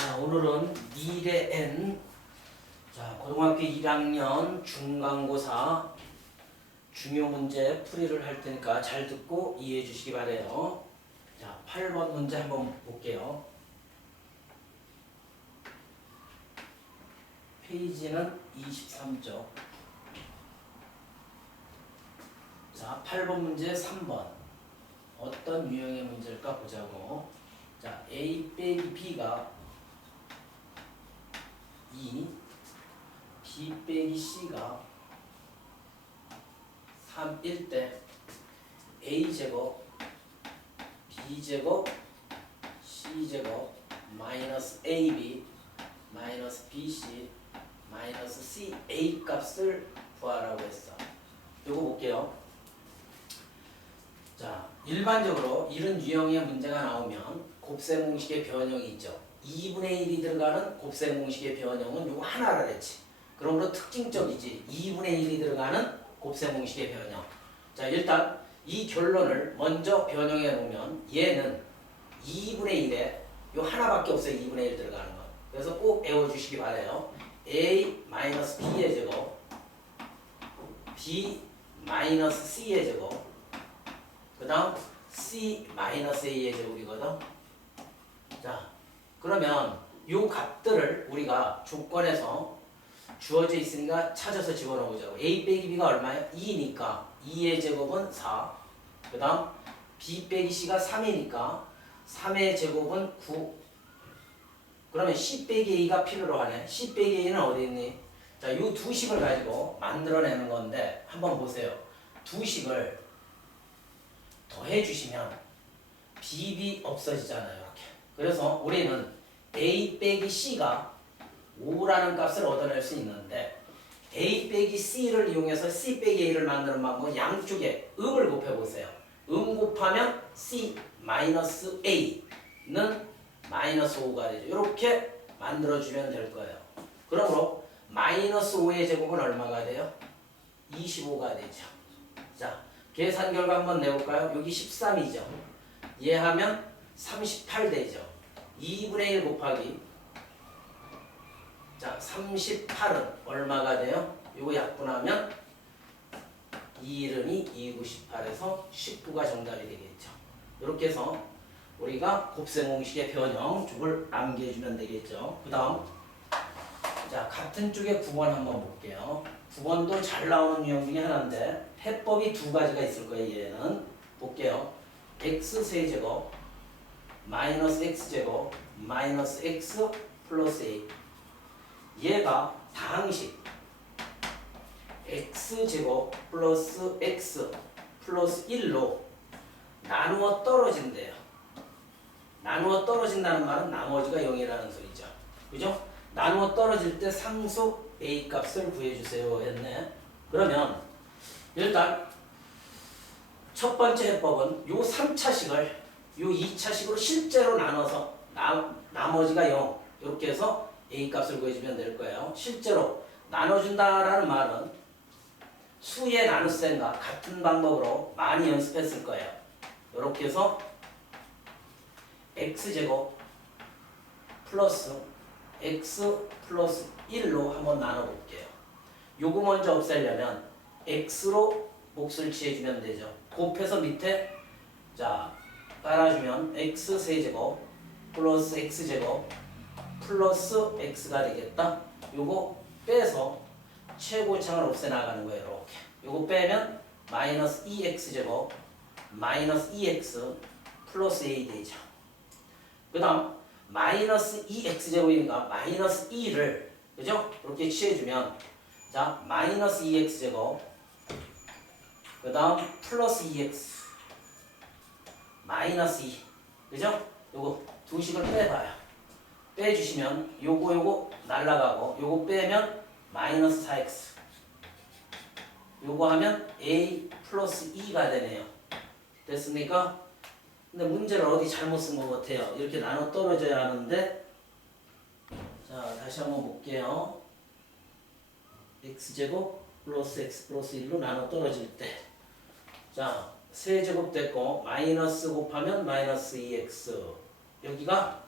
자, 오늘은 미래 N, 자, 고등학교 1학년 중간고사 중요 문제 풀이를 할 테니까 잘 듣고 이해해 주시기 바래요. 자, 8번 문제 한번 볼게요. 페이지는 23쪽. 자, 8번 문제 3번. 어떤 유형의 문제일까 보자고. 자, A 빼기 B가 2, B 빼기 C가 3일 때 A제곱, B제곱, C제곱, 마이너스 AB, 마이너스 BC, 마이너스 CA 값을 구하라고 했어. 이거 볼게요. 자, 일반적으로 이런 유형의 문제가 나오면 곱셈 공식의 변형이 있죠. 2분의 1이 들어가는 곱셈 공식의 변형은 이거 하나를 했지. 그러므로 특징적이지. 2분의 1이 들어가는 곱셈 공식의 변형. 자, 일단 이 결론을 먼저 변형해 놓으면 얘는 2분의 1에 요 하나밖에 없어요. 2분의 1 들어가는 거. 그래서 꼭 외워주시기 바래요. A-B의 제곱, B-C의 제곱, 그 다음 C-A의 제곱이거든. 자, 그러면 요 값들을 우리가 조건에서 주어져 있으니까 찾아서 집어넣어보자고. A 빼기 B가 얼마야? 2니까 2의 제곱은 4. 그 다음 B 빼기 C가 3이니까 3의 제곱은 9. 그러면 C 빼기 A가 필요로 하네. C 빼기 A는 어디 있니? 자, 요 두 식을 가지고 만들어내는 건데 한번 보세요. 두 식을 더해주시면 BB 없어지잖아요. 이렇게. 그래서 우리는 A 빼기 C가 5라는 값을 얻어낼 수 있는데 A 빼기 C를 이용해서 C 빼기 A를 만드는 방법은 양쪽에 음을 곱해보세요. 음 곱하면 C 마이너스 A는 마이너스 5가 되죠. 이렇게 만들어주면 될 거예요. 그러므로 마이너스 5의 제곱은 얼마가 돼요? 25가 되죠. 자, 계산 결과 한번 내볼까요? 여기 13이죠. 얘 하면 38 되죠. 2분의 1 곱하기, 자, 38은 얼마가 돼요? 이거 약분하면 2이름이 298에서 19가 정답이 되겠죠. 이렇게 해서 우리가 곱셈 공식의 변형 쪽을 암기해주면 되겠죠. 그 다음, 자, 같은 쪽에 9번 한번 볼게요. 9번도 잘 나오는 유형 중에 하나인데 해법이 두 가지가 있을 거예요. 얘는 볼게요. x 세제곱 마이너스 x제곱 마이너스 x 플러스 a. 얘가 다항식 x제곱 플러스 x 플러스 1로 나누어 떨어진대요. 나누어 떨어진다는 말은 나머지가 0이라는 소리죠. 그죠? 나누어 떨어질 때 상수 a 값을 구해주세요 했네. 그러면 일단 첫 번째 해법은 요 3차식을 요 2차식으로 실제로 나눠서 나머지가 0 이렇게 해서 a 값을 구해주면 될 거예요. 실제로 나눠준다라는 말은 수의 나눗셈과 같은 방법으로 많이 연습했을 거예요. 이렇게 해서 x제곱 플러스 x 플러스 1로 한번 나눠볼게요. 요거 먼저 없애려면 x로 몫을 취해주면 되죠. 곱해서 밑에 자 깔아주면 x 세제곱 플러스 x제곱 플러스 x가 되겠다. 요거 빼서 최고창을 없애나가는 거예요. 이렇게 요거 빼면 마이너스 2x제곱 마이너스 2x 플러스 a 되죠. 그 다음 마이너스 2x제곱이니까 마이너스 2를 그죠? 이렇게 취해주면 자 마이너스 2x제곱 그 다음 플러스 2x 마이너스 2 그죠? 요거 두 식을 빼봐요. 빼주시면 요거 날라가고 요거 빼면 마이너스 4x 요거 하면 a 플러스 2가 되네요. 됐습니까? 근데 문제를 어디 잘못 쓴 것 같아요. 이렇게 나눠 떨어져야 하는데 자 다시 한번 볼게요. x제곱 플러스 x 플러스 1로 나눠 떨어질 때 자 세제곱 됐고 마이너스 곱하면 마이너스 2x 여기가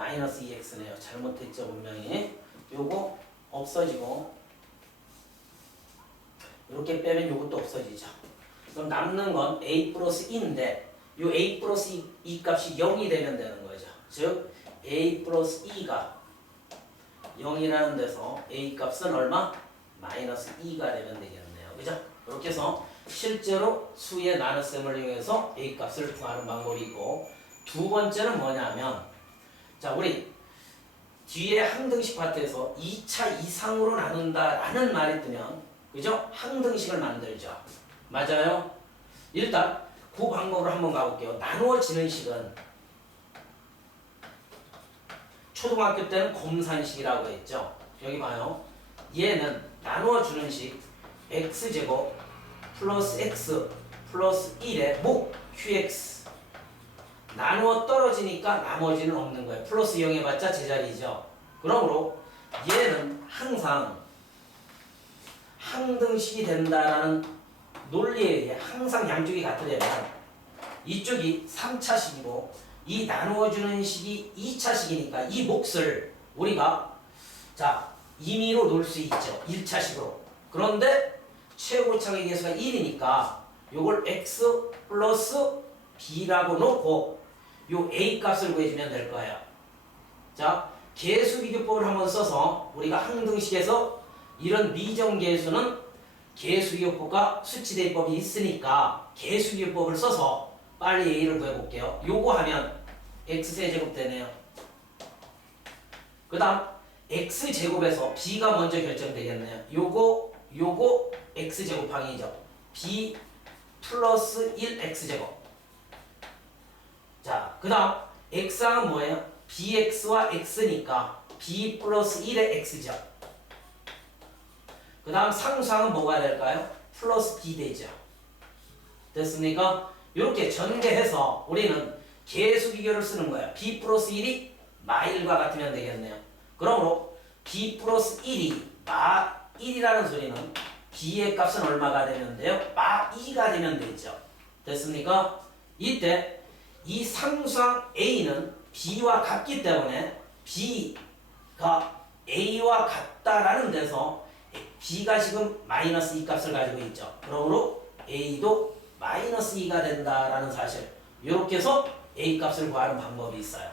마이너스 2x네요. 잘못했죠 분명히. 요거 없어지고 이렇게 빼면 요것도 없어지죠. 그럼 남는 건 a 플러스 2인데 요 a 플러스 2 값이 0이 되면 되는 거죠. 즉 a 플러스 2가 0이라는 데서 a 값은 얼마? 마이너스 2가 되면 되겠네요. 그죠? 이렇게 해서 실제로 수의 나눗셈을 이용해서 a 값을 구하는 방법이 있고, 두 번째는 뭐냐면, 자 우리 뒤에 항등식 파트에서 2차 이상으로 나눈다라는 말이 뜨면, 그죠? 항등식을 만들죠. 맞아요? 일단 그 방법으로 한번 가볼게요. 나누어지는 식은 초등학교 때는 곰산식이라고 했죠. 여기 봐요. 얘는 나누어주는 식 x제곱 플러스 x 플러스 1의 목 qx 나누어 떨어지니까 나머지는 없는 거예요. 플러스 0 해봤자 제자리죠. 그러므로 얘는 항상 항등식이 된다라는 논리에 의해 항상 양쪽이 같으려면 이쪽이 3차식이고 이 나누어주는 식이 2차식이니까 이 몫을 우리가 자 임의로 놓을 수 있죠. 1차식으로. 그런데 최고차의 계수가 1이니까 요걸 x 플러스 b라고 놓고 요 a 값을 구해주면 될 거예요. 자 계수비교법을 한번 써서 우리가 항등식에서 이런 미정계수는 계수비교법과 수치대입법이 있으니까 계수비교법을 써서 빨리 a를 구해볼게요. 요거 하면 x세제곱 되네요. 그 다음 x제곱에서 b가 먼저 결정되겠네요. 요거 x제곱항이죠. b 플러스 1x제곱. 자, 그 다음 x항은 뭐예요? bx와 x니까 b 플러스 1의 x죠. 그 다음 상수항은 뭐가 될까요? 플러스 b 되죠. 됐습니까? 이렇게 전개해서 우리는 계수비교를 쓰는 거예요. b 플러스 1이 마1과 같으면 되겠네요. 그러므로 b 플러스 1이 마1이라는 소리는 b의 값은 얼마가 되면 돼요? 마2가 되면 되죠. 됐습니까? 이때 이 상수항 a는 b와 같기 때문에 b가 a와 같다라는 데서 b가 지금 마이너스 2 값을 가지고 있죠. 그러므로 a도 마이너스 2가 된다라는 사실. 이렇게 해서 a 값을 구하는 방법이 있어요.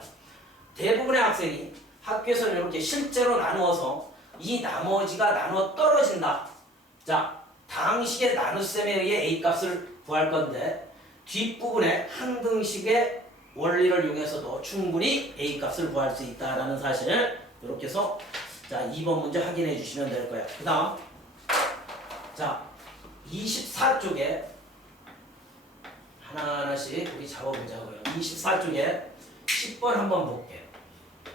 대부분의 학생이 학교에서 이렇게 실제로 나누어서 이 나머지가 나누어 떨어진다. 자, 다항식의 나눗셈에 의해 a 값을 구할 건데 뒷부분에 항등식의 원리를 이용해서도 충분히 a 값을 구할 수 있다라는 사실을 이렇게 해서 자 2번 문제 확인해 주시면 될 거예요. 그 다음 자 24쪽에 하나하나씩 우리 잡아보자고요. 24쪽에 10번 한번 볼게요.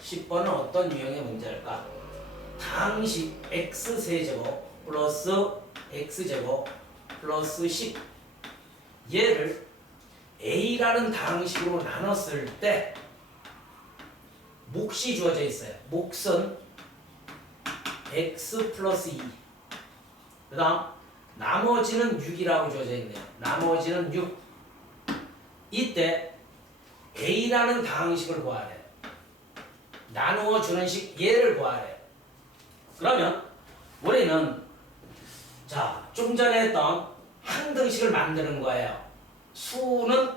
10번은 어떤 유형의 문제일까? 다항식 x세제곱 플러스 x제곱 플러스 10 얘를 a라는 다항식으로 나눴을 때 몫이 주어져 있어요. 몫은 x 플러스 2. 그 다음 나머지는 6이라고 주어져 있네요. 나머지는 6. 이때 a라는 다항식을 구하래. 나누어 주는 식 얘를 구하래. 그러면 우리는 자, 좀 전에 했던 항등식을 만드는 거예요. 수는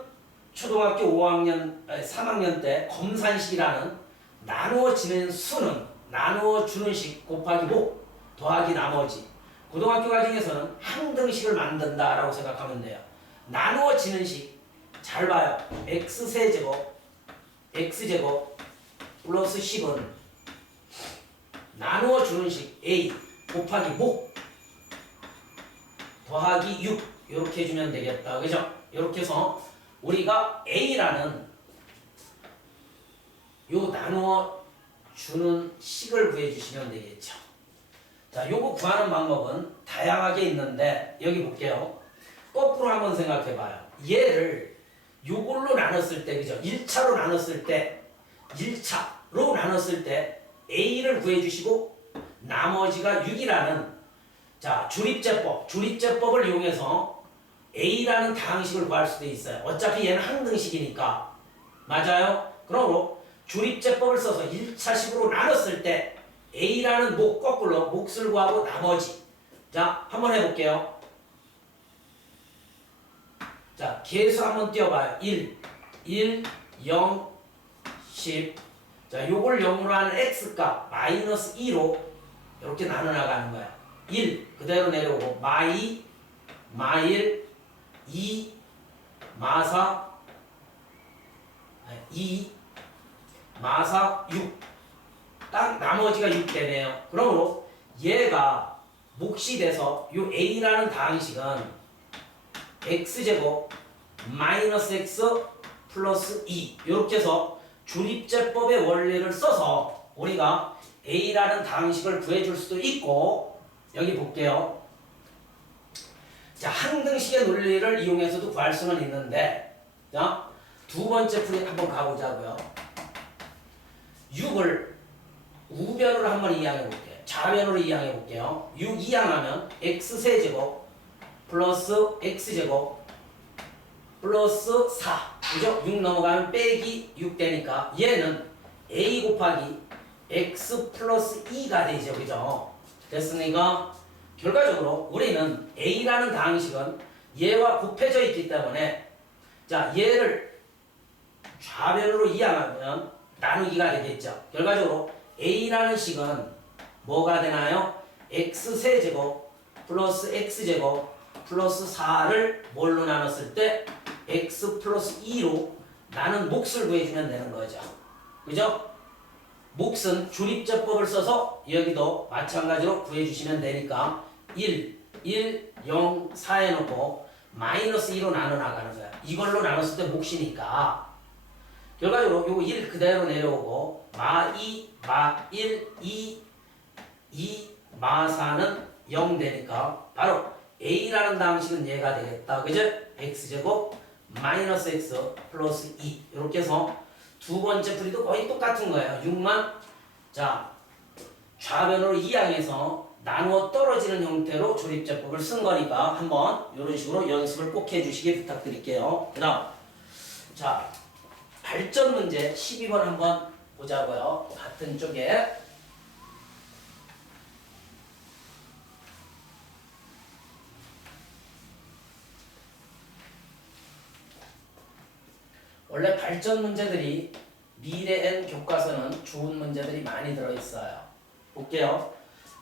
초등학교 5학년, 3학년 때 검산식이라는 나누어지는 수는 나누어 주는 식 곱하기 목 더하기 나머지. 고등학교 과정에서는 항등식을 만든다라고 생각하면 돼요. 나누어지는 식 잘 봐요. x세제곱 x제곱 플러스 10은 나누어 주는 식 a 곱하기 목 더하기 6 이렇게 해주면 되겠다. 그죠? 이렇게 해서 우리가 a라는 요 나누어 주는 식을 구해주시면 되겠죠. 자, 요거 구하는 방법은 다양하게 있는데 여기 볼게요. 거꾸로 한번 생각해봐요. 얘를 요걸로 나눴을 때, 그죠? 1차로 나눴을 때, 1차로 나눴을 때 a를 구해주시고 나머지가 6이라는 자 주립제법을 이용해서 a라는 다항식을 구할 수도 있어요. 어차피 얘는 항등식이니까. 맞아요? 그러므로 조립제법을 써서 1차식으로 나눴을 때 A라는 목 거꾸로 몫을 구하고 나머지. 자, 한번 해볼게요. 자, 계수 한번 띄워봐요. 1, 0, 10. 자, 요걸 0으로 하는 x값 마이너스 2로 이렇게 나눠 나가는 거야. 1 그대로 내려오고 마2, 마1, 2, 마4, 2, 마4, 6. 딱 나머지가 6 되네요. 그러므로 얘가 몫이 돼서 요 a라는 다항식은 x제곱 마이너스 x 플러스 2 이렇게 해서 조립제법의 원리를 써서 우리가 a라는 다항식을 구해줄 수도 있고, 여기 볼게요. 자, 항등식의 논리를 이용해서도 구할 수는 있는데, 자, 두 번째 풀이 한번 가보자고요. 6을 우변으로 한번 이항해 볼게요. 좌변으로 이항해 볼게요. 6 이항하면 x세제곱 플러스 x제곱 플러스 4. 그죠? 6 넘어가면 빼기 6 되니까 얘는 a 곱하기 x 플러스 2가 되죠. 그죠? 됐으니까 결과적으로 우리는 a라는 다항식은 얘와 곱해져 있기 때문에, 자, 얘를 좌변으로 이항하면 나누기가 되겠죠. 결과적으로 a라는 식은 뭐가 되나요? x세제곱 플러스 x제곱 플러스 4를 뭘로 나눴을 때 x 플러스 2로 나는 몫을 구해주면 되는 거죠. 그죠? 몫은 조립제법을 써서 여기도 마찬가지로 구해주시면 되니까 1, 0, 4 해놓고 마이너스 2로 나눠 나가는 거야. 이걸로 나눴을 때 몫이니까 결과적으로 요거 1 그대로 내려오고 마2, 마1, 2, 마4는 0 되니까 바로 a라는 다항식은 얘가 되겠다. 그죠? x제곱 마이너스 x 플러스 2 이렇게 해서 두 번째 풀이도 거의 똑같은 거예요. 6만 자 좌변으로 이항해서 나누어 떨어지는 형태로 조립제법을 쓴 거니까 한번 이런 식으로 연습을 꼭 해주시기 부탁드릴게요. 그 다음 자 발전 문제 12번 한번 보자고요. 같은 쪽에 원래 발전 문제들이 미래엔 교과서는 좋은 문제들이 많이 들어있어요. 볼게요.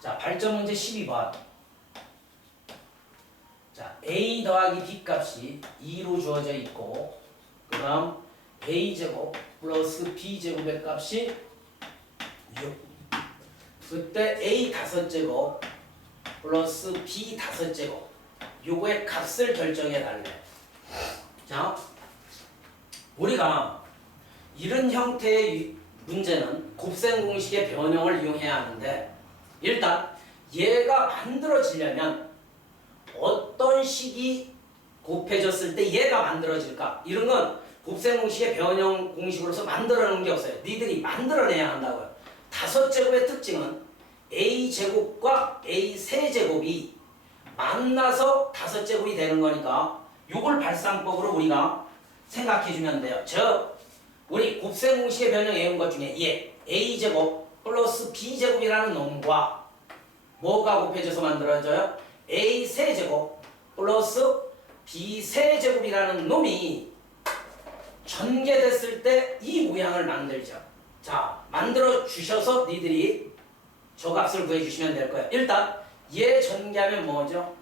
자, 발전 문제 12번. 자, a 더하기 b 값이 2로 주어져 있고, 그 다음 a제곱 플러스 b제곱의 값이 6. 그때 a 다섯 제곱 플러스 b 다섯 제곱 요거의 값을 결정해 달래. 자, 우리가 이런 형태의 문제는 곱셈 공식의 변형을 이용해야 하는데, 일단 얘가 만들어지려면 어떤 식이 곱해졌을 때 얘가 만들어질까? 이런 건 곱셈 공식의 변형 공식으로서 만들어 놓은 게 없어요. 니들이 만들어내야 한다고요. 다섯 제곱의 특징은 a제곱과 a세제곱이 만나서 다섯 제곱이 되는 거니까 요걸 발상법으로 우리가 생각해주면 돼요. 즉 우리 곱셈 공식의 변형 외운 것 중에 a제곱 플러스 b제곱이라는 놈과 뭐가 곱해져서 만들어져요? a세제곱 플러스 b세제곱이라는 놈이 전개됐을 때 이 모양을 만들죠. 자, 만들어 주셔서 니들이 저 값을 구해주시면 될 거예요. 일단 얘 전개하면 뭐죠?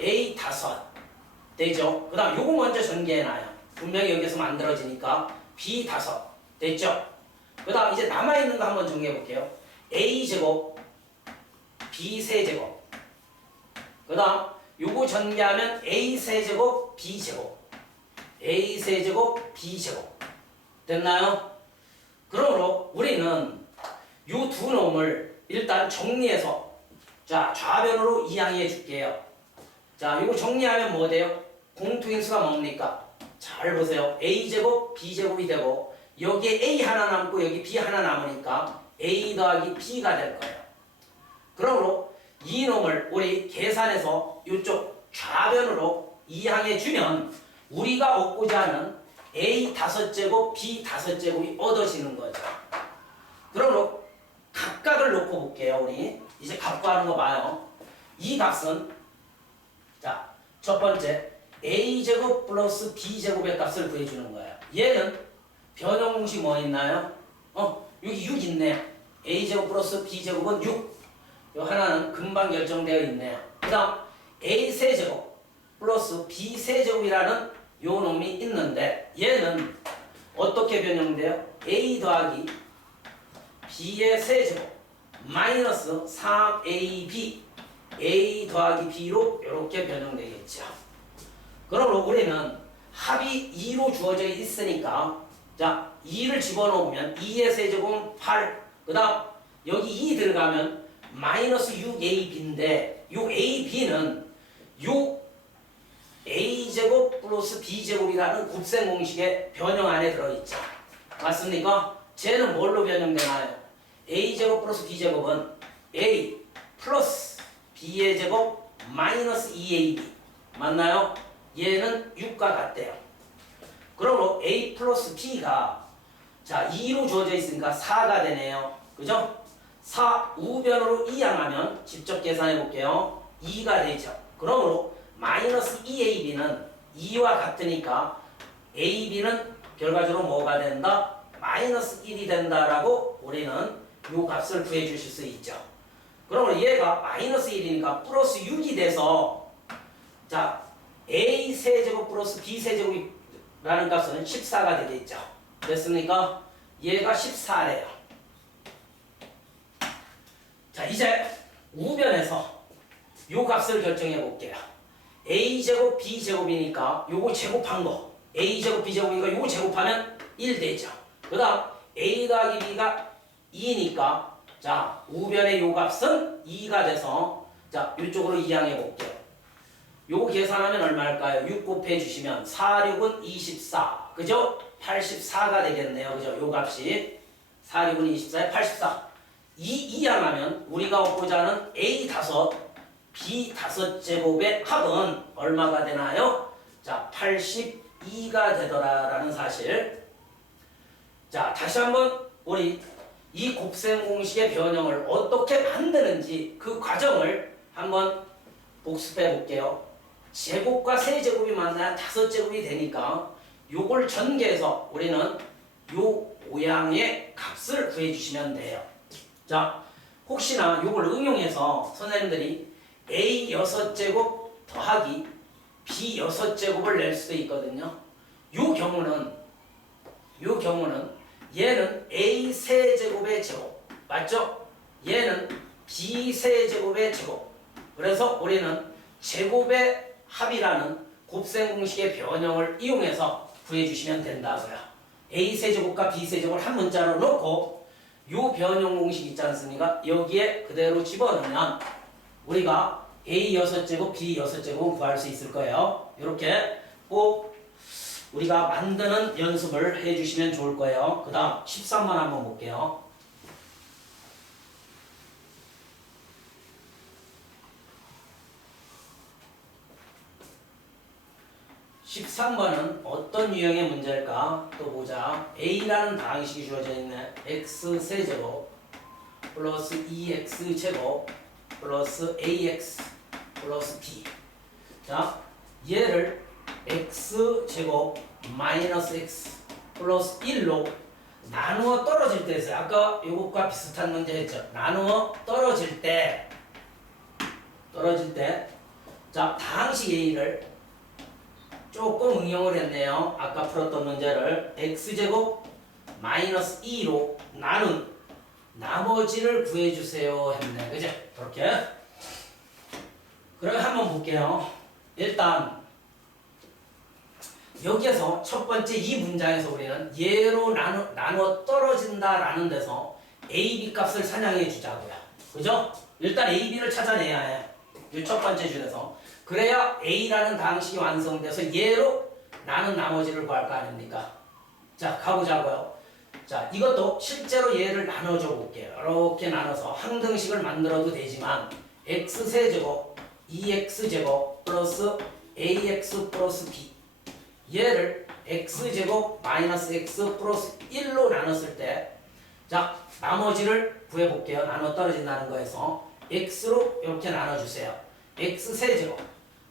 a 다섯 되죠. 그 다음 요거 먼저 전개해놔요. 분명히 여기서 만들어지니까 b 다섯 됐죠. 그 다음 이제 남아있는 거 한번 정리해 볼게요. a제곱 b 세제곱, 그 다음 요거 전개하면 a 세제곱 b 제곱, a 세제곱 b 제곱 됐나요? 그러므로 우리는 요 두 놈을 일단 정리해서 자 좌변으로 이항해 줄게요. 자 요거 정리하면 뭐 돼요? 공통인수가 뭡니까? 잘 보세요. a제곱 b제곱이 되고 여기에 a 하나 남고 여기 b 하나 남으니까 a 더하기 b가 될 거예요. 그러므로 이 놈을 우리 계산해서 이쪽 좌변으로 이항해 주면 우리가 얻고자 하는 A 다섯 제곱, B 다섯 제곱이 얻어지는 거죠. 그러므로 각각을 놓고 볼게요. 우리 이제 값구하는 거 봐요. 이 값은 자, 첫 번째 A제곱 플러스 B제곱의 값을 구해주는 거예요. 얘는 변형 공식 뭐 있나요? 여기 6 있네요. A제곱 플러스 B제곱은 6. 요 하나는 금방 결정되어 있네요. 그 다음 A 세제곱 플러스 B 세제곱이라는 요 놈이 있는데 얘는 어떻게 변형돼요? A 더하기 B의 세제곱 마이너스 3AB A 더하기 B로 이렇게 변형되겠죠. 그러므로 우리는 합이 2로 주어져 있으니까 자 2를 집어넣으면 2의 세제곱은 8. 그 다음 여기 2 들어가면 마이너스 6AB인데 6AB는 6 A제곱 플러스 B제곱이라는 곱셈 공식의 변형 안에 들어있죠. 맞습니까? 쟤는 뭘로 변형되나요? A제곱 플러스 B제곱은 A 플러스 B의 제곱 마이너스 2AB 맞나요? 얘는 6과 같대요. 그러므로 A 플러스 B가 자 2로 주어져 있으니까 4가 되네요. 그죠? 4 우변으로 이항하면 직접 계산해 볼게요. 2가 되죠. 그러므로 마이너스 2AB는 2와 같으니까 AB는 결과적으로 뭐가 된다? 마이너스 1이 된다라고 우리는 요 값을 구해 주실 수 있죠. 그러면 얘가 마이너스 1이니까 플러스 6이 돼서 자 A 세제곱 플러스 B 세제곱이라는 값은 14가 되겠죠. 됐습니까? 얘가 14래요. 자 이제 우변에서 요 값을 결정해 볼게요. A제곱 B제곱이니까 요거 제곱한 거 A제곱 B제곱이니까 요거 제곱하면 1 되죠. 그 다음 A 더하기 B가 2니까 자 우변의 요 값은 2가 돼서 자 이쪽으로 이항해 볼게요. 요거 계산하면 얼마일까요? 6 곱해 주시면 4, 6은 24 그죠? 84가 되겠네요. 그죠? 요 값이 4, 6은 24에 84 이항하면 우리가 얻고자 하는 A 다섯 B 다섯 제곱의 합은 얼마가 되나요? 자 82가 되더라라는 사실. 자 다시 한번 우리 이 곱셈 공식의 변형을 어떻게 만드는지 그 과정을 한번 복습해 볼게요. 제곱과 세제곱이 만나야 다섯 제곱이 되니까 요걸 전개해서 우리는 요 모양의 값을 구해 주시면 돼요. 자 혹시나 요걸 응용해서 선생님들이 A 6제곱 더하기 B 6제곱을 낼 수도 있거든요. 요 경우는 얘는 A 세제곱의 제곱 맞죠? 얘는 B 세제곱의 제곱. 그래서 우리는 제곱의 합이라는 곱셈 공식의 변형을 이용해서 구해주시면 된다고요. A 세제곱과 B 세제곱을 한 문자로 놓고 요 변형 공식 있지 않습니까? 여기에 그대로 집어넣으면 우리가 A 6제곱, B 6제곱은 구할 수 있을 거예요. 이렇게 꼭 우리가 만드는 연습을 해주시면 좋을 거예요. 그 다음 13번 한번 볼게요. 13번은 어떤 유형의 문제일까? 또 보자. A라는 방식이 주어져 있네. X 세제곱 플러스 2X 제곱 플러스 AX 플러스 B. 자, 얘를 X 제곱 마이너스 X 플러스 1로 나누어 떨어질 때 했어요. 아까 이것과 비슷한 문제 했죠. 나누어 떨어질 때 자, 방식 A를 조금 응용을 했네요. 아까 풀었던 문제를 X제곱 마이너스 2로 나눈 나머지를 구해주세요 했네. 그죠? 그렇게. 그러면 한번 볼게요. 일단 여기에서 첫 번째 이 문장에서 우리는 얘로 나누어 떨어진다라는 데서 AB 값을 사냥해 주자고요. 그죠? 일단 AB를 찾아내야 해. 이 첫 번째 줄에서. 그래야 A라는 방식이 완성돼서 얘로 나눈 나머지를 구할 거 아닙니까? 자, 가보자고요. 자, 이것도 실제로 얘를 나눠줘 볼게요. 이렇게 나눠서 항등식을 만들어도 되지만 X세제곱 2X제곱 플러스 AX 플러스 B 얘를 x제곱 마이너스 x 플러스 1로 나눴을 때 자 나머지를 구해볼게요. 나눠 떨어진다는 거에서 x로 이렇게 나눠주세요. x 세제곱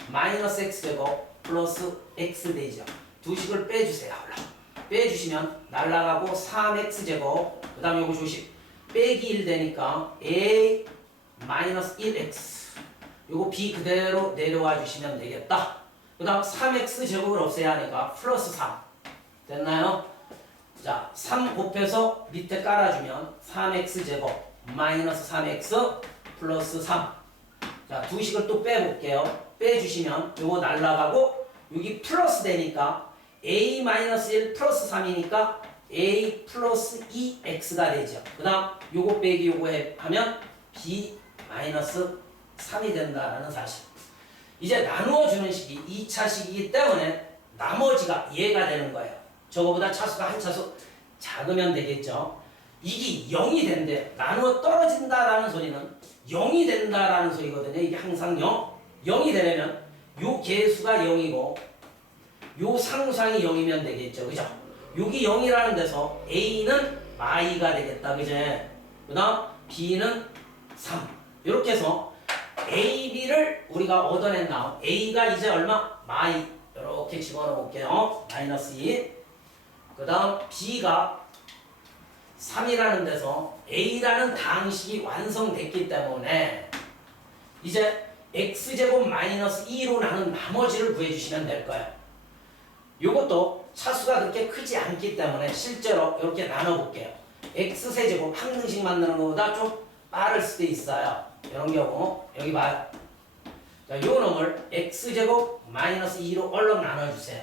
마이너스 x제곱 플러스 x 되죠. 두 식을 빼주세요. 빼주시면 날라가고 3x제곱 그 다음에 요거 조심 빼기 1 되니까 a 마이너스 1x 요거 b 그대로 내려와 주시면 되겠다. 그 다음 3x제곱을 없애야 하니까 플러스 3 됐나요? 자 3 곱해서 밑에 깔아주면 3x제곱 마이너스 3x 플러스 3 자 두 식을 또 빼볼게요. 빼주시면 요거 날라가고 여기 플러스 되니까 a 마이너스 1 플러스 3이니까 a 플러스 2x가 되죠. 그 다음 요거 빼기 요거 하면 b 마이너스 3이 된다라는 사실. 이제 나누어주는 식이 2차식이기 때문에 나머지가 얘가 되는 거예요. 저거보다 차수가 한 차수 작으면 되겠죠. 이게 0이 된대. 나누어 떨어진다라는 소리는 0이 된다라는 소리거든요. 이게 항상 0이 되려면 요 개수가 0이고 요 상수항이 0이면 되겠죠. 그죠? 여기 0이라는 데서 A는 마이가 되겠다. 그죠? 그 다음 B는 3. 이렇게 해서 A, B를 우리가 얻어냈나? A가 이제 얼마? 마이. 이렇게 집어넣어 볼게요. 마이너스 2. 그 다음 B가 3이라는 데서 A라는 다항식이 완성됐기 때문에 이제 X제곱 마이너스 2로 나눈 나머지를 구해주시면 될 거예요. 요것도 차수가 그렇게 크지 않기 때문에 실제로 이렇게 나눠볼게요. X세제곱 항등식 만드는 것보다 좀 빠를 수도 있어요. 이런 경우 여기 봐요. 자, 요 놈을 X제곱 마이너스 2로 얼른 나눠주세요.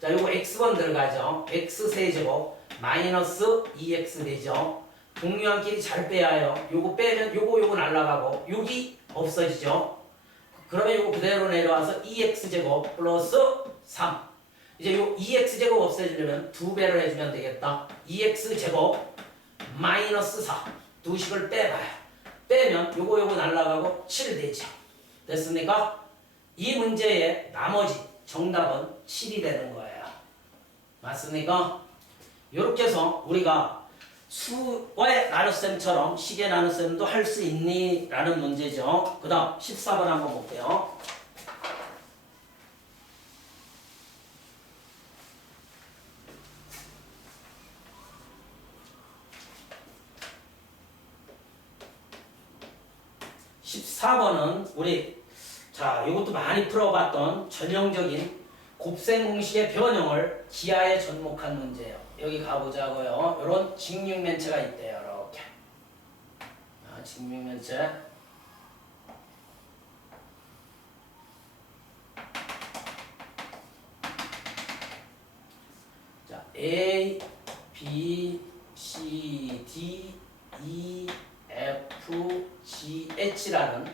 자, 요거 X번 들어가죠. X세제곱 마이너스 2X 되죠. 동류한끼리 잘 빼야 해요. 요거 빼면 요거 날라가고 여기 없어지죠. 그러면 요거 그대로 내려와서 2x제곱 플러스 3 이제 요 2x제곱 없애주려면 2배를 해주면 되겠다. 2x제곱 마이너스 4 두 식을 빼봐요. 빼면 요거 날라가고 7 되죠. 됐습니까? 이 문제의 나머지 정답은 7이 되는 거예요. 맞습니까? 요렇게 해서 우리가 수의 나눗셈처럼 식의 나눗셈도 할 수 있니? 라는 문제죠. 그 다음 14번 한번 볼게요. (14번은) 우리 자 이것도 많이 풀어봤던 전형적인 곱셈 공식의 변형을 기하에 접목한 문제예요. 여기 가보자고요. 이런 직육면체가 있대요. 이렇게 직육면체. 자 A, B, C, D, E, F, G, H라는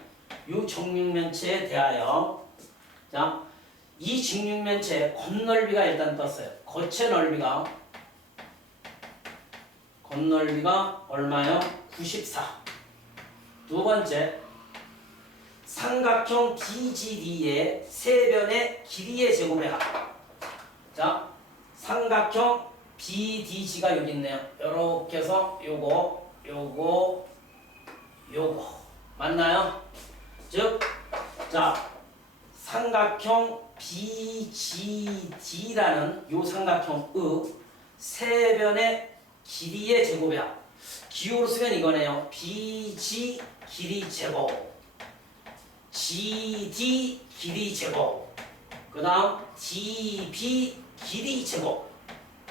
이 정육면체에 대하여 자, 이 직육면체의 겉넓이가 일단 떴어요. 거체 넓이가 겉넓이가 얼마요? 94. 두 번째, 삼각형 BGD의 세 변의 길이의 제곱의 합. 자, 삼각형 BDG가 여기 있네요. 이렇게 해서 요거 맞나요? 즉, 자, 삼각형 BGD라는 요 삼각형의 세 변의 길이의 제곱의 합. 기호로 쓰면 이거네요. BG 길이 제곱, GD 길이 제곱, 그 다음 DB 길이 제곱.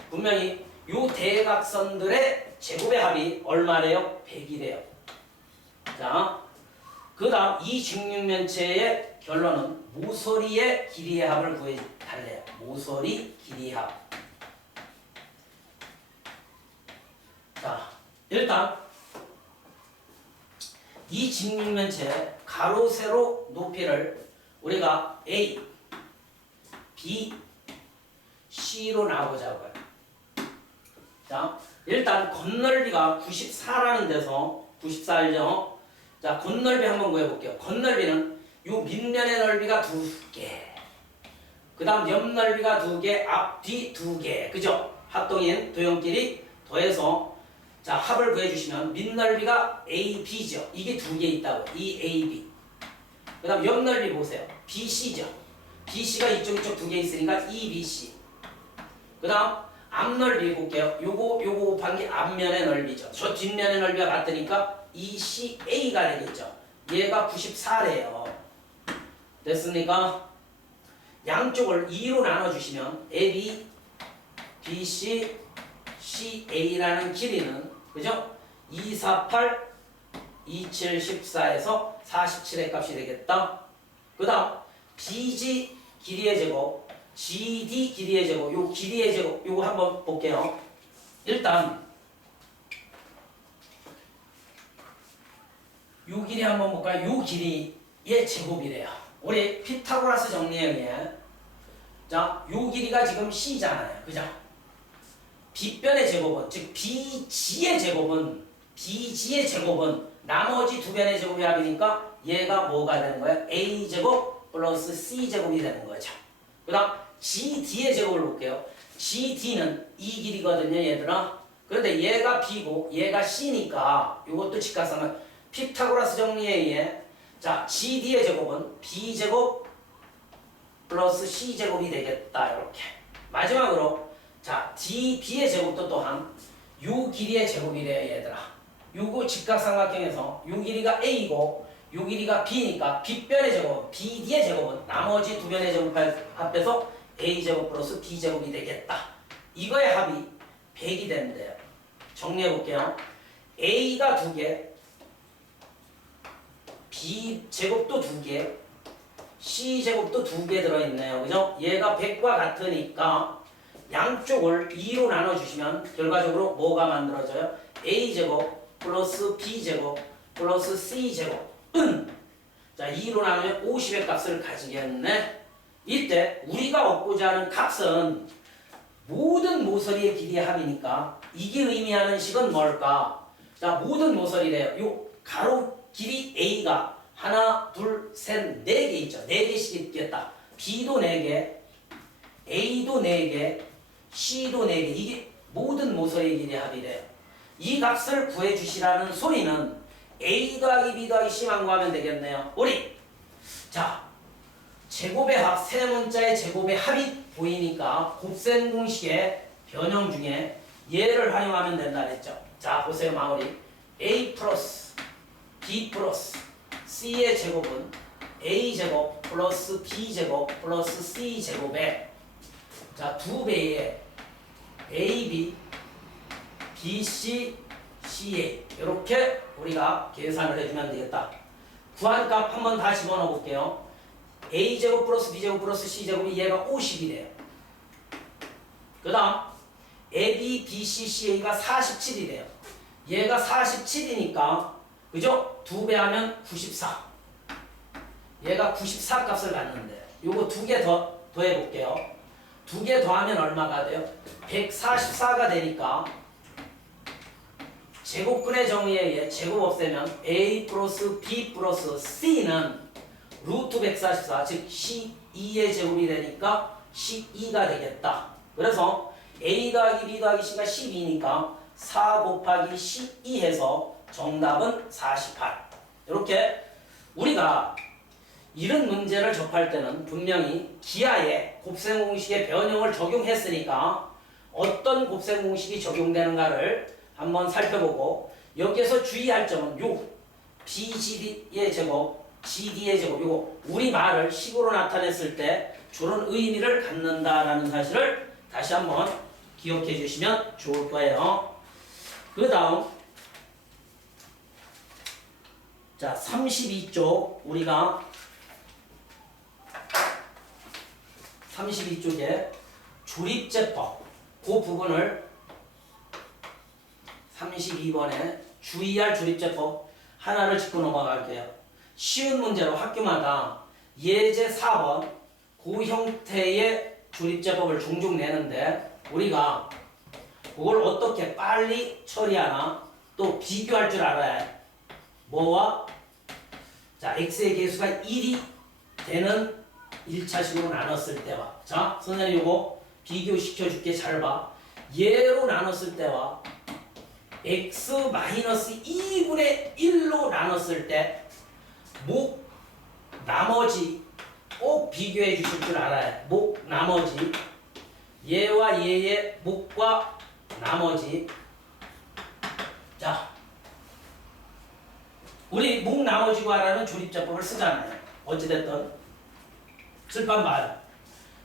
분명히 요 대각선들의 제곱의 합이 얼마래요? 100이래요. 자, 그 다음 이 직육면체의 결론은 모서리의 길이의 합을 구해달래요. 모서리 길이 합. 자, 일단 이 직육면체의 가로 세로 높이를 우리가 A, B, C로 나눠보자고요. 자, 일단 겉넓이가 94라는 데서 94죠. 자, 겉넓이 한번 구해볼게요. 겉넓이는 요 밑면의 넓이가 2개. 그 다음 옆 넓이가 2개, 앞, 뒤 2개. 그죠? 합동인 도형끼리 더해서 자 합을 구해주시면 밑넓이가 AB죠. 이게 2개 있다고. 이 AB. 그 다음 옆 넓이 보세요. BC죠. BC가 이쪽 2개 있으니까 EBC. 그 다음 앞넓이 볼게요. 요거 곱한 게 앞면의 넓이죠. 저 뒷면의 넓이가 같으니까 ECA가 되겠죠. 얘가 94래요. 됐습니까? 양쪽을 2로 나눠주시면 AB, BC, CA라는 길이는 그죠? 248, 27, 14에서 47의 값이 되겠다. 그 다음 BG 길이의 제곱, GD 길이의 제곱, 요 길이의 제곱 요거 한번 볼게요. 일단 요 길이 한번 볼까요? 요 길이의 제곱이래요. 우리 피타고라스 정리에 의해 자, 요 길이가 지금 C잖아요. 그죠? B변의 제곱은 즉 BG의 제곱은 나머지 두 변의 제곱의 합이니까 얘가 뭐가 되는 거예요? A제곱 플러스 C제곱이 되는 거죠. 그 다음 GD의 제곱을 볼게요. GD는 이 길이거든요, 얘들아. 그런데 얘가 B고 얘가 C니까 이것도 직각상은 피타고라스 정리에 의해 자, GD의 제곱은 B제곱 플러스 C제곱이 되겠다. 이렇게. 마지막으로 자, DB의 제곱도 또한 요 길이의 제곱이래요, 얘들아. 요거 직각삼각형에서 요 길이가 A고 요 길이가 B니까 B변의 제곱, BD의 제곱은 나머지 두 변의 제곱을 합해서 A제곱 플러스 B제곱이 되겠다. 이거의 합이 100이 된대요. 정리해 볼게요. A가 2개, B제곱도 2개, C제곱도 2개 들어있네요. 그죠? 얘가 100과 같으니까 양쪽을 2로 나눠주시면 결과적으로 뭐가 만들어져요? A제곱 플러스 B제곱 플러스 C제곱은 자 2로 나누면 50의 값을 가지겠네. 이때 우리가 얻고자 하는 값은 모든 모서리의 길이의 합이니까 이게 의미하는 식은 뭘까? 자 모든 모서리래요. 요 가로 길이 A가 하나, 둘, 셋, 4개 있죠. 4개씩 있겠다. B도 4개, A도 4개, C도 4개. 이게 모든 모서리의 길이의 합이래요. 이 값을 구해주시라는 소리는 A 더하기 B 더하기 C만 구하면 되겠네요. 우리 자 제곱의 합, 세 문자의 제곱의 합이 보이니까 곱셈 공식의 변형 중에 얘를 활용하면 된다 그랬죠. 자 보세요 마무리. A 플러스 B 플러스 C의 제곱은 A제곱 플러스 B제곱 플러스 C제곱에 자 2배의 AB, BC, CA 이렇게 우리가 계산을 해주면 되겠다. 구한 값 한번 다 집어넣어 볼게요. A제곱 플러스 B제곱 플러스 C제곱이 얘가 50이래요. 그 다음 AB, BC, CA가 47이래요. 얘가 47이니까 그죠? 2배 하면 94. 얘가 94 값을 갖는데 요거 2개 더해 볼게요. 2개 더하면 얼마가 돼요? 144가 되니까 제곱근의 정의에 의해 제곱 없애면 A 플러스 B 플러스 C는 루트 144, 즉 12의 제곱이 되니까 12가 되겠다. 그래서 A 더하기 B 더하기 C가 12니까 4 곱하기 12 해서 정답은 48. 이렇게 우리가 이런 문제를 접할 때는 분명히 기하에 곱셈 공식의 변형을 적용했으니까 어떤 곱셈 공식이 적용되는가를 한번 살펴보고 여기에서 주의할 점은 요 BGD의 제곱, GD의 제곱 요거 우리말을 식으로 나타냈을 때 저런 의미를 갖는다라는 사실을 다시 한번 기억해 주시면 좋을 거예요. 그 다음 자 32쪽 우리가 32쪽에 조립제법 그 부분을 32번에 주의할 조립제법 하나를 짚고 넘어갈게요. 쉬운 문제로 학교마다 예제 4번 그 형태의 조립제법을 종종 내는데 우리가 그걸 어떻게 빨리 처리하나 또 비교할 줄 알아야 해. 뭐와? 자, x의 개수가 1이 되는 1차식으로 나눴을 때와 자 선생님 요거 비교시켜 줄게 잘 봐. 얘로 나눴을 때와 x 마이너스 2분의 1로 나눴을 때 목 나머지 꼭 비교해 주실 줄 알아요. 목 나머지 얘와 얘의 목과 나머지 자 우리 목 나머지 구하라는 조립제법을 쓰잖아요. 어찌됐든 쓸판 봐요.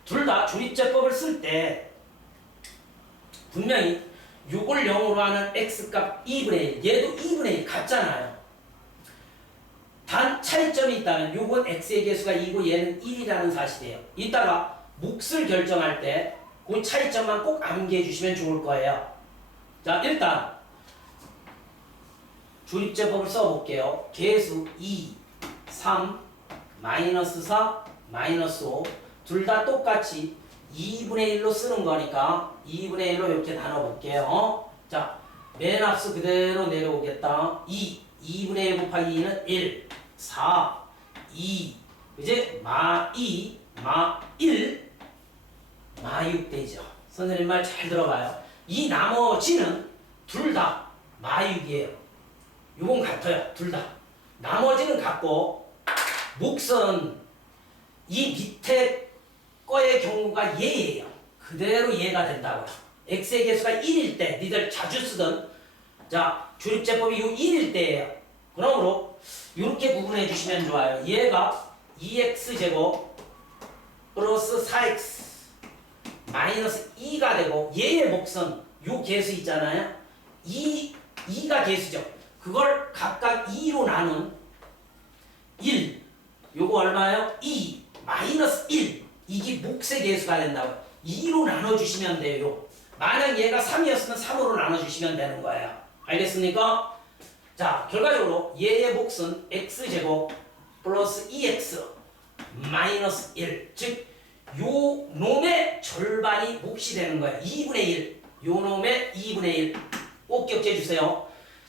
둘 다 조립제법을 쓸 때 분명히 요걸 0으로 하는 x값 2분의 1 얘도 2분의 1 같잖아요. 단 차이점이 있다면 요건 x의 개수가 2고 얘는 1이라는 사실이에요. 이따가 몫을 결정할 때 그 차이점만 꼭 암기해 주시면 좋을 거예요. 자 일단 조립제법을 써볼게요. 개수 2, 3, 마이너스 4, 마이너스 5 둘 다 똑같이 2분의 1로 쓰는 거니까 2분의 1로 이렇게 나눠볼게요. 자, 맨 앞수 그대로 내려오겠다. 2분의 1 곱하기 2는 1, 4, 2, 이제 마 2, 마 1, 마 6 되죠. 선생님 말 잘 들어봐요. 이 나머지는 둘 다 마 6이에요. 요건 같아요. 둘 다. 나머지는 같고 몫은 이 밑에 거의 경우가 얘예요. 그대로 얘가 된다고요. x의 개수가 1일 때 니들 자주 쓰던 자 조립제법이 요 1일 때예요. 그러므로 이렇게 구분해 주시면 좋아요. 얘가 2x제곱 플러스 4x 마이너스 2가 되고 얘의 몫은 요 개수 있잖아요. 2가 개수죠. 그걸 각각 2로 나눈 1 요거 얼마예요? 2 마이너스 1 이게 몫의 개수가 된다고요. 2로 나눠주시면 돼요. 만약 얘가 3이었으면 3으로 나눠주시면 되는 거예요. 알겠습니까? 자 결과적으로 얘의 몫은 x제곱 플러스 2x 마이너스 1 즉 요 놈의 절반이 몫이 되는 거예요. 2분의 1 요 놈의 2분의 1 꼭 기억해 주세요.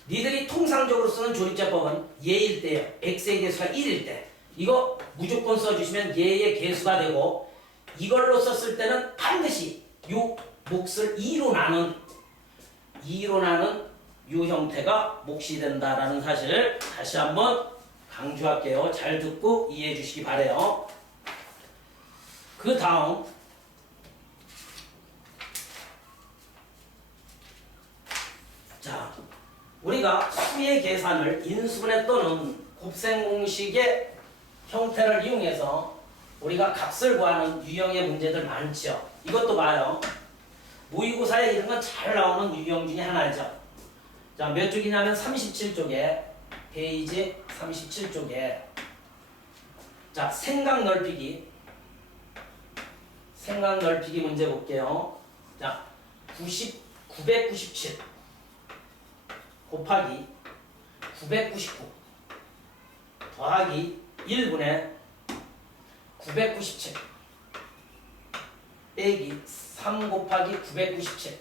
니들이 통상적으로 쓰는 조립제법은 얘일 때요. x의 개수가 1일 때 이거 무조건 써주시면 얘의 개수가 되고 이걸로 썼을 때는 반드시 요 몫을 2로 나눈 요 형태가 몫이 된다라는 사실을 다시 한번 강조할게요. 잘 듣고 이해해 주시기 바래요. 그 다음 자 우리가 수의 계산을 인수분해 또는 곱셈 공식의 형태를 이용해서 우리가 값을 구하는 유형의 문제들 많죠. 이것도 봐요. 모의고사에 이런 건 잘 나오는 유형 중에 하나죠. 자, 몇 쪽이냐면 37쪽에 페이지 37쪽에 자, 생각 넓히기 문제 볼게요. 자, 997 곱하기 999 더하기 1분의 997 빼기 3 곱하기 997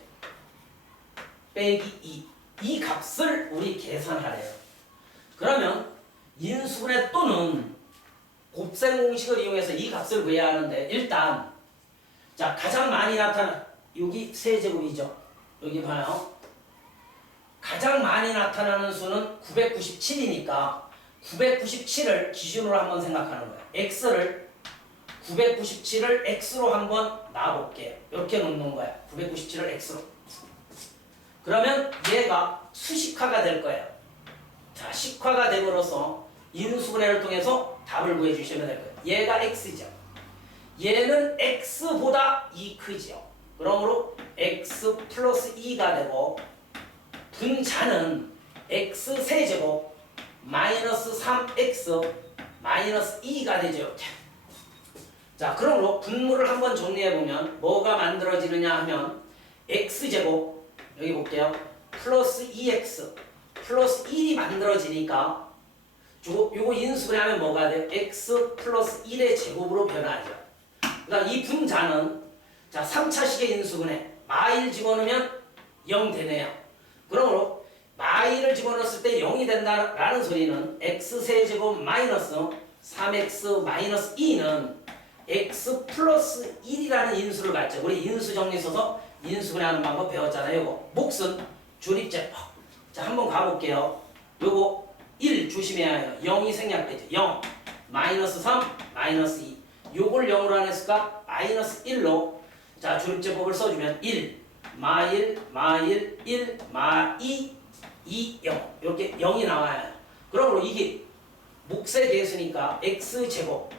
빼기 2 값을 우리 계산하래요. 그러면 인수분해 또는 곱셈 공식을 이용해서 이 값을 구해야 하는데 일단 자 가장 많이 나타나 여기 세제곱이죠. 여기 봐요. 가장 많이 나타나는 수는 997이니까 997을 기준으로 한번 생각하는 거예요. x를 997을 x로 한번 놔볼게요. 이렇게 놓는 거예요. 997을 x로. 그러면 얘가 수식화가 될 거예요. 자, 식화가 됨으로써 인수분해를 통해서 답을 구해주시면 될 거예요. 얘가 x죠. 얘는 x보다 2 크죠. 그러므로 x 플러스 2가 되고 분자는 x 세제곱 마이너스 3x 마이너스 2가 되죠. 자, 그러므로 분모를 한번 정리해보면 뭐가 만들어지느냐 하면 x제곱 여기 볼게요. 플러스 2x 플러스 1이 만들어지니까 요거 인수분해하면 뭐가 돼요? x 플러스 1의 제곱으로 변하죠. 그러니까 이 분자는 자 3차식의 인수분해 마1 집어넣으면 0 되네요. 그러므로 마1을 집어넣었을 때 0이 된다라는 소리는 x 세제곱 마이너스 3x 마이너스 2는 x 플러스 1이라는 인수를 갖죠. 우리 인수 정리 써서 인수분해하는 방법 배웠잖아요. 요거 몫은 조립제법. 자, 한번 가볼게요. 요거 1 조심해야 해요. 0이 생략되죠. 0, 마이너스 3, 마이너스 2. 요걸 0으로 하는 수가 마이너스 1로 자 조립제법을 써주면 1, 마 1, 마 1, 1, 마 2, 2, 0 이렇게 0이 나와요. 그러므로 이게 몫의 개수니까 x제곱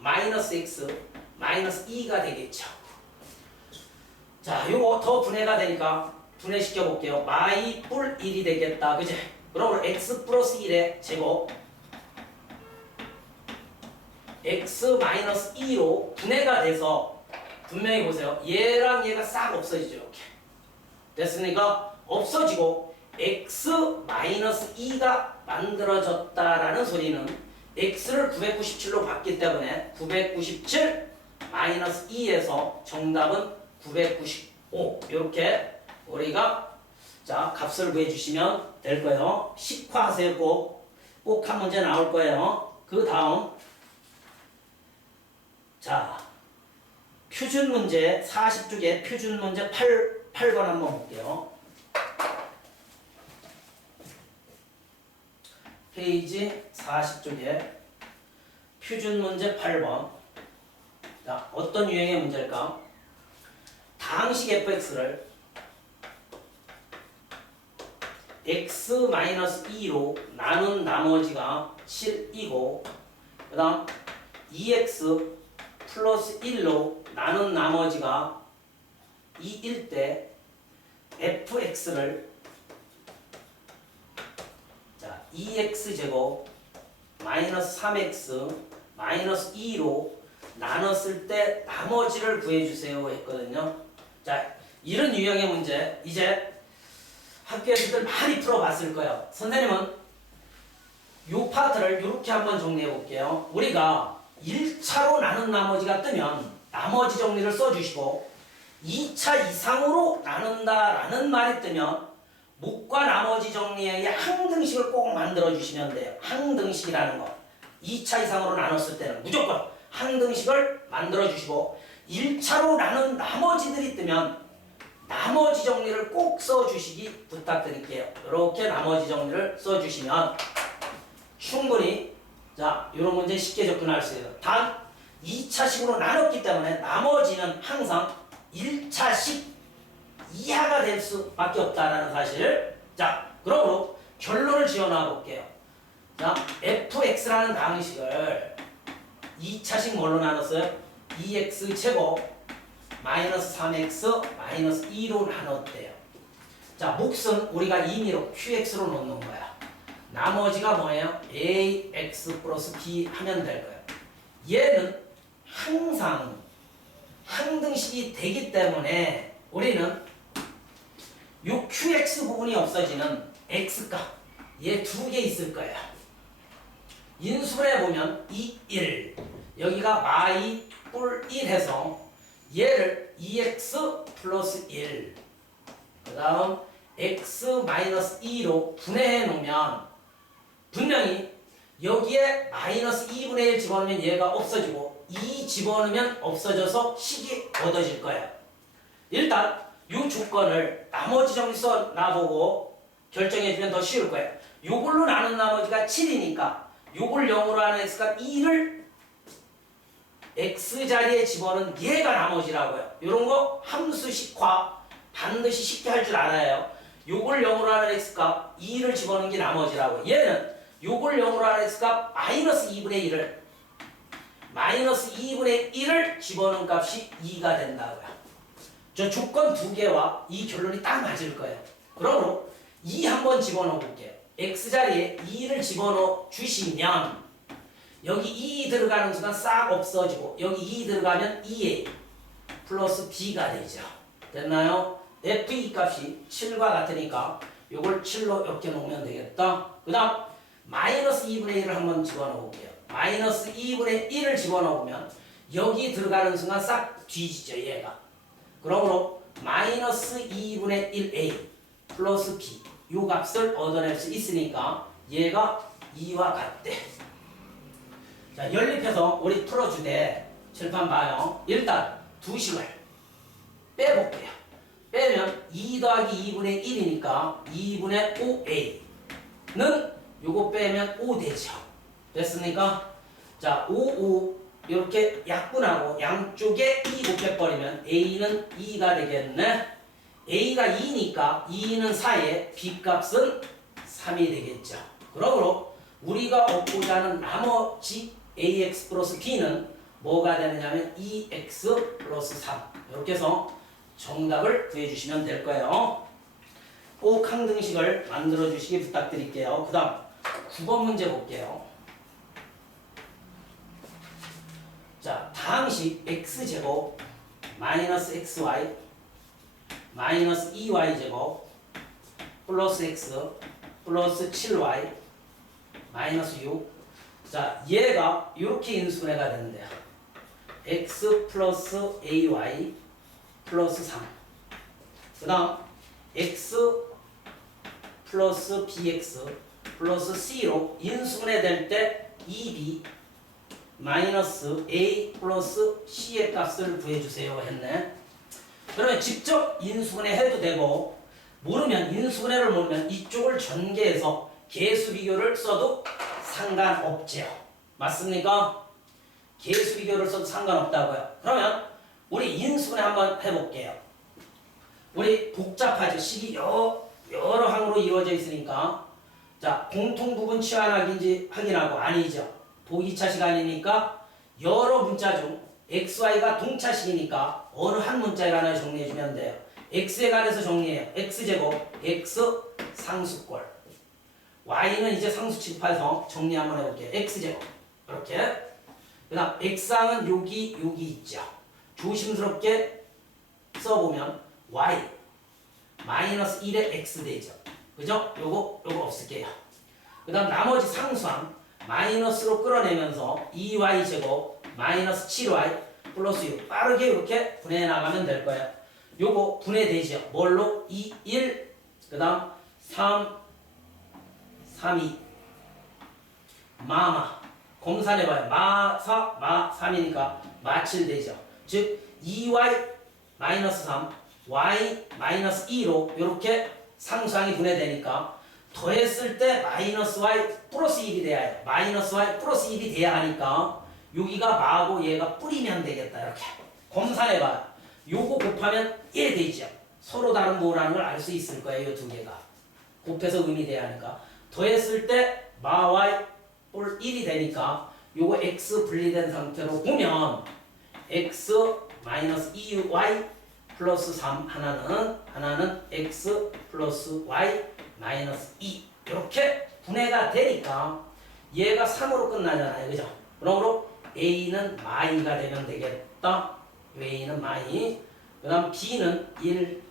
마이너스 x 마이너스 2가 되겠죠. 자, 요거 더 분해가 되니까 분해시켜 볼게요. 마이 뿔 1이 되겠다. 그지? 그러므로 x 플러스 1의 제곱 x 마이너스 2로 분해가 돼서 분명히 보세요. 얘랑 얘가 싹 없어지죠. 이렇게. 됐으니까 없어지고 x 마이너스 2가 만들어졌다라는 소리는 x를 997로 봤기 때문에 997 마이너스 2에서 정답은 995 이렇게 우리가 자 값을 구해주시면 될 거예요. 식화하세요. 꼭 한 문제 나올 거예요. 그 다음 자 표준 문제 40쪽에 표준 문제 8번 한번 볼게요. 페이지 40쪽에 표준 문제 8번. 자, 어떤 유형의 문제일까? 다항식 fx를 x-2로 나눈 나머지가 7이고 그 다음 2x 플러스 1로 나눈 나머지가 2일 때 fx를 자 2x제곱 마이너스 3x 마이너스 2로 나눴을 때 나머지를 구해주세요 했거든요. 자 이런 유형의 문제 이제 학교에서들 많이 풀어봤을 거예요. 선생님은 요 파트를 이렇게 한번 정리해 볼게요. 우리가 1차로 나눈 나머지가 뜨면 나머지 정리를 써주시고 2차 이상으로 나눈다라는 말이 뜨면 몫과 나머지 정리의 항등식을 꼭 만들어 주시면 돼요. 항등식이라는 거 2차 이상으로 나눴을 때는 무조건 항등식을 만들어 주시고 1차로 나눈 나머지들이 뜨면 나머지 정리를 꼭 써주시기 부탁드릴게요. 이렇게 나머지 정리를 써주시면 충분히 자 이런 문제 쉽게 접근할 수 있어요. 단 2차식으로 나눴기 때문에 나머지는 항상 1차식 이하가 될 수밖에 없다는 사실. 자 그러므로 결론을 지어놔 볼게요. 자 fx라는 방식을 2차식 뭘로 나눴어요? 2x 제곱 마이너스 3x 마이너스 2로 나눴대요. 자 몫은 우리가 임의로 qx로 놓는 거야. 나머지가 뭐예요? ax 플러스 b 하면 될 거예요. 얘는 항상 항등식이 되기 때문에 우리는 요 qx 부분이 없어지는 x값 얘 두 개 있을 거예요. 인수분해 보면 2, 1 여기가 마이 뿔 1 해서 얘를 2x 플러스 1 그 다음 x 마이너스 2로 분해해 놓으면 분명히 여기에 마이너스 2분의 1 집어넣으면 얘가 없어지고 2 집어넣으면 없어져서 식이 얻어질 거예요. 일단 이 조건을 나머지 정리 써 놔보고 결정해주면 더 쉬울 거예요. 요걸로 나눈 나머지가 7이니까 요걸 0으로 하는 x가 2를 x자리에 집어넣은 얘가 나머지라고요. 요런 거 함수식화 반드시 쉽게 할 줄 알아요. 요걸 0으로 하는 x값 2를 집어넣은 게 나머지라고요. 얘는 요걸 0으로 하는 x값 마이너스 2분의 1을 마이너스 2분의 1을 집어넣은 값이 2가 된다고요. 저 조건 두 개와 이 결론이 딱 맞을 거예요. 그러므로 2 한번 집어넣어 볼게요. x자리에 2를 집어넣어 주시면 여기 2 들어가는 순간 싹 없어지고 여기 2 들어가면 2a 플러스 b가 되죠. 됐나요? f2 값이 7과 같으니까 요걸 7로 이렇게 놓으면 되겠다. 그 다음 마이너스 2분의 1을 한번 집어넣어 볼게요. 마이너스 2분의 1을 집어넣어 보면 여기 들어가는 순간 싹 뒤지죠 얘가. 그러므로 마이너스 2분의 1a 플러스 b 요 값을 얻어낼 수 있으니까 얘가 2와 같대. 자 연립해서 우리 풀어주되 칠판 봐요. 일단 두 식을 빼볼게요. 빼면 2 더하기 2분의 1이니까 2분의 5a는 요거 빼면 5 되죠. 됐습니까? 자, 5, 5 이렇게 약분하고 양쪽에 2 곱해버리면 a는 2가 되겠네. a가 2니까 2는 4에 b값은 3이 되겠죠. 그러므로 우리가 얻고자 하는 나머지 ax 플러스 b는 뭐가 되느냐면 2x 플러스 3 이렇게 해서 정답을 구해주시면 될 거예요. 꼭 항등식을 만들어 주시기 부탁드릴게요. 그 다음 9번 문제 볼게요. 자, 다항식 x제곱 마이너스 xy 마이너스 2y제곱 플러스 x 플러스 7y 마이너스 6. 자, 얘가 이렇게 인수분해가 되는데요. x 플러스 ay 플러스 3. 그 다음 x 플러스 bx 플러스 c로 인수분해 될 때 2b 마이너스 a 플러스 c의 값을 구해주세요 했네. 그러면 직접 인수분해 해도 되고 모르면 인수분해를 모르면 이쪽을 전개해서 계수 비교를 써도 상관없죠. 맞습니까? 계수 비교를 써도 상관없다고요. 그러면 우리 인수분해 한번 해볼게요. 우리 복잡하죠. 식이 여러 항으로 이루어져 있으니까 자, 공통 부분 치환하기인지 확인하고 아니죠. 보기 차식 아니니까 여러 문자 중 xy가 동차식이니까 어느 한 문자에 관해 정리해주면 돼요. x에 관해서 정리해요. x제곱 x 상수꼴 y는 이제 상수 취급해서 정리 한번 해볼게요. x제곱 이렇게. 그 다음 x항은 여기 있죠. 조심스럽게 써보면 y 마이너스 1의 x 되죠. 그죠? 요거 없을게요. 그 다음 나머지 상수항 마이너스로 끌어내면서 2y제곱 마이너스 7y 플러스 6 빠르게 이렇게 분해해 나가면 될 거예요. 요거 분해되죠. 뭘로? 2, 1, 그 다음 3, 3, 2 마마 검산해봐요. 마4, 마3이니까 마7 되죠. 즉 2y 마이너스 3, y 마이너스 2로 이렇게 상수항이 분해되니까 더했을 때 마이너스 y 플러스 1이 돼야 해요. 마이너스 y 플러스 1이 돼야 하니까 여기가 마고 얘가 뿌리면 되겠다. 이렇게 검산해봐요. 요거 곱하면 1 되죠. 서로 다른 부호라는 걸 알 수 있을 거예요. 이 두 개가 곱해서 음이 돼야 하니까 더했을 때 마 y 뿔 1이 되니까 요거 x 분리된 상태로 보면 x 마이너스 2y 플러스 3 하나는 x 플러스 y 마이너스 2 이렇게 분해가 되니까 얘가 3으로 끝나잖아요. 그죠? 그러므로 a는 마이가 되면 되겠다. a는 마이. 그 다음 b는 1.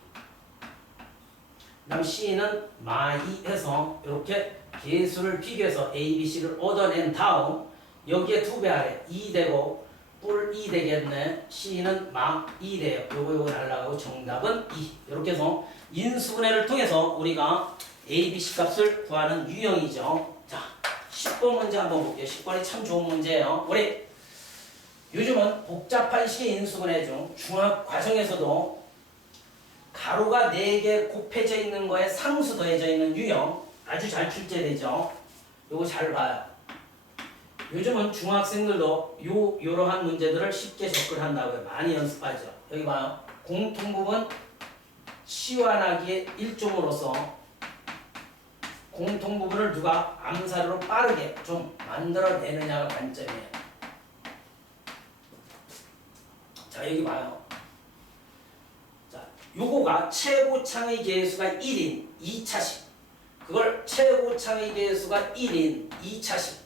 그 다음 c는 마이 해서 이렇게 계수를 비교해서 a, b, c를 얻어낸 다음 여기에 2배 아래 2 되고 뿔 2 되겠네. c는 마 2 돼요. 요거 날라가고 정답은 2. 이렇게 해서 인수분해를 통해서 우리가 a, b, c 값을 구하는 유형이죠. 자, 10번 문제 한번 볼게요. 10번이 참 좋은 문제예요. 우리 요즘은 복잡한 식의 인수분해 중 중학 과정에서도 가로가 4개 곱해져 있는 거에 상수 더해져 있는 유형 아주 잘 출제되죠. 요거 잘 봐요. 요즘은 중학생들도 요러한 문제들을 쉽게 접근한다고요. 많이 연습하죠. 여기 봐요. 공통 부분 치환하기의 일종으로서 공통 부분을 누가 암사로 빠르게 좀 만들어내느냐가 관점이에요. 자, 여기 봐요. 자, 요거가 최고 창의 계수가 1인 2차식. 그걸 최고 창의 계수가 1인 2차식.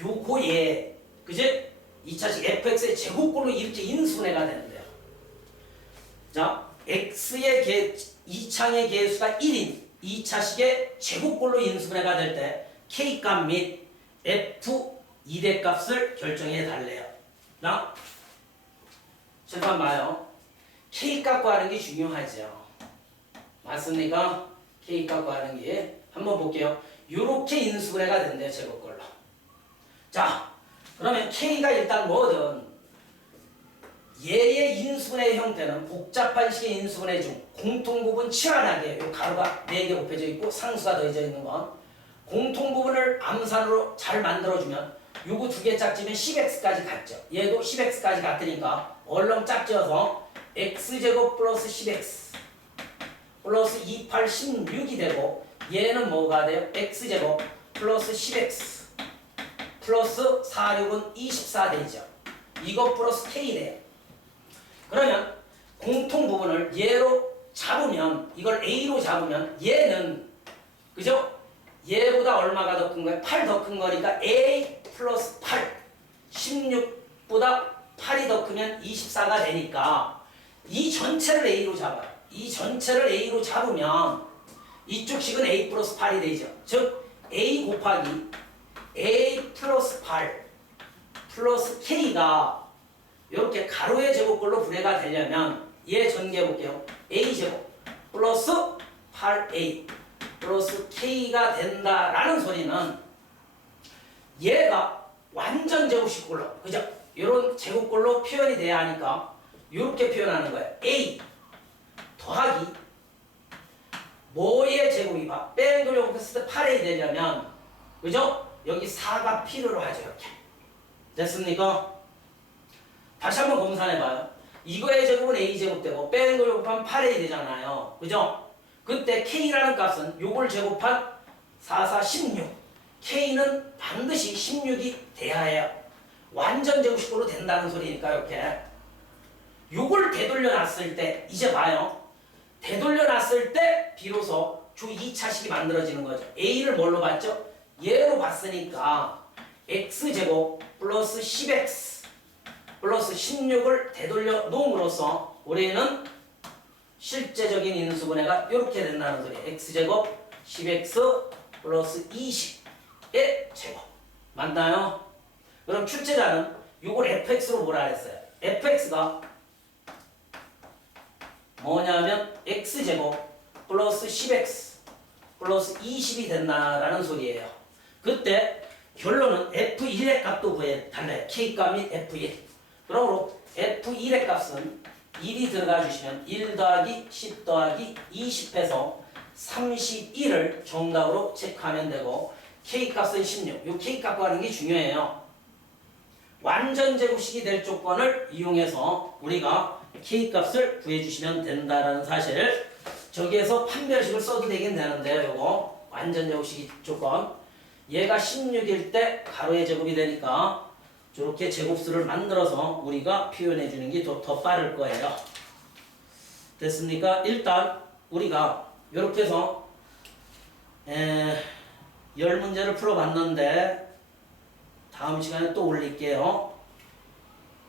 요거에 그제 2차식 fx의 제곱꼴로 이렇게 인수분해가 되는데요. 자, x의 2창의 계수가 1인 2차식의 제곱꼴로 인수분해가 될 때 k값 및 f 2대 값을 결정해 달래요. 자, 칠판 봐요. k값 구하는 게 중요하죠. 맞습니까? k값 구하는 게 한번 볼게요. 요렇게 인수분해가 된대요. 제곱꼴로. 자, 그러면 K가 일단 뭐든 얘의 인수분해 형태는 복잡한 식의 인수분해 중 공통부분 치환하게 요 가로가 4개 곱해져 있고 상수가 더해져 있는 건 공통부분을 암산으로 잘 만들어주면 요거 2개 짝지면 10x까지 같죠. 얘도 10x까지 같으니까 얼렁 짝지어서 x제곱 플러스 10x 플러스 28, 16이 되고 얘는 뭐가 돼요? x제곱 플러스 10x 플러스 4, 6은 24 되죠. 이거 플러스 k 돼요. 그러면 공통 부분을 얘로 잡으면 이걸 a로 잡으면 얘는 그죠? 얘보다 얼마가 더 큰 거야? 8 더 큰 거니까 a 플러스 8 16보다 8이 더 크면 24가 되니까 이 전체를 a로 잡아요. 이 전체를 a로 잡으면 이쪽 식은 a 플러스 8이 되죠. 즉 a 곱하기 a 플러스 8 플러스 k가 이렇게 가로의 제곱꼴로 분해가 되려면 얘 전개해 볼게요. a제곱 플러스 8a 플러스 k가 된다라는 소리는 얘가 완전 제곱식꼴로 그죠? 이런 제곱꼴로 표현이 돼야 하니까 이렇게 표현하는 거예요. a 더하기 뭐의 제곱이 봐? 뺑 돌려 곱했을 때 8a 되려면 그죠? 여기 4가 필요로 하죠. 이렇게 됐습니까? 다시 한번 검산해봐요. 이거의 제곱은 a제곱되고 뺑 돌려 곱하면 8a 되잖아요. 그죠? 그때 k라는 값은 요걸 제곱한 4, 4, 16 k는 반드시 16이 돼야 해요. 완전 제곱식으로 된다는 소리니까 이렇게 요걸 되돌려 놨을 때 이제 봐요. 되돌려 놨을 때 비로소 주 2차식이 만들어지는 거죠. a를 뭘로 봤죠? 얘로 봤으니까 x제곱 플러스 10x 플러스 16을 되돌려 놓음으로써 우리는 실제적인 인수분해가 이렇게 된다는 소리. x제곱 10x 플러스 20의 제곱. 맞나요? 그럼 출제자는 이걸 fx로 뭐라 그랬어요? fx가 뭐냐면 x제곱 플러스 10x 플러스 20이 된다라는 소리예요. 그때 결론은 f1의 값도 달라요. k값 및 f1. 그러므로 f1의 값은 1이 들어가 주시면 1 더하기 10 더하기 20해서 31을 정답으로 체크하면 되고 k값은 16. 이 k값 구하는 게 중요해요. 완전 제곱식이 될 조건을 이용해서 우리가 k값을 구해주시면 된다는 사실. 저기에서 판별식을 써도 되긴 되는데요. 요거 완전 제곱식이 조건. 얘가 16일 때 가로의 제곱이 되니까 저렇게 제곱수를 만들어서 우리가 표현해 주는 게 더 빠를 거예요. 됐습니까? 일단 우리가 이렇게 해서 10문제를 풀어봤는데 다음 시간에 또 올릴게요.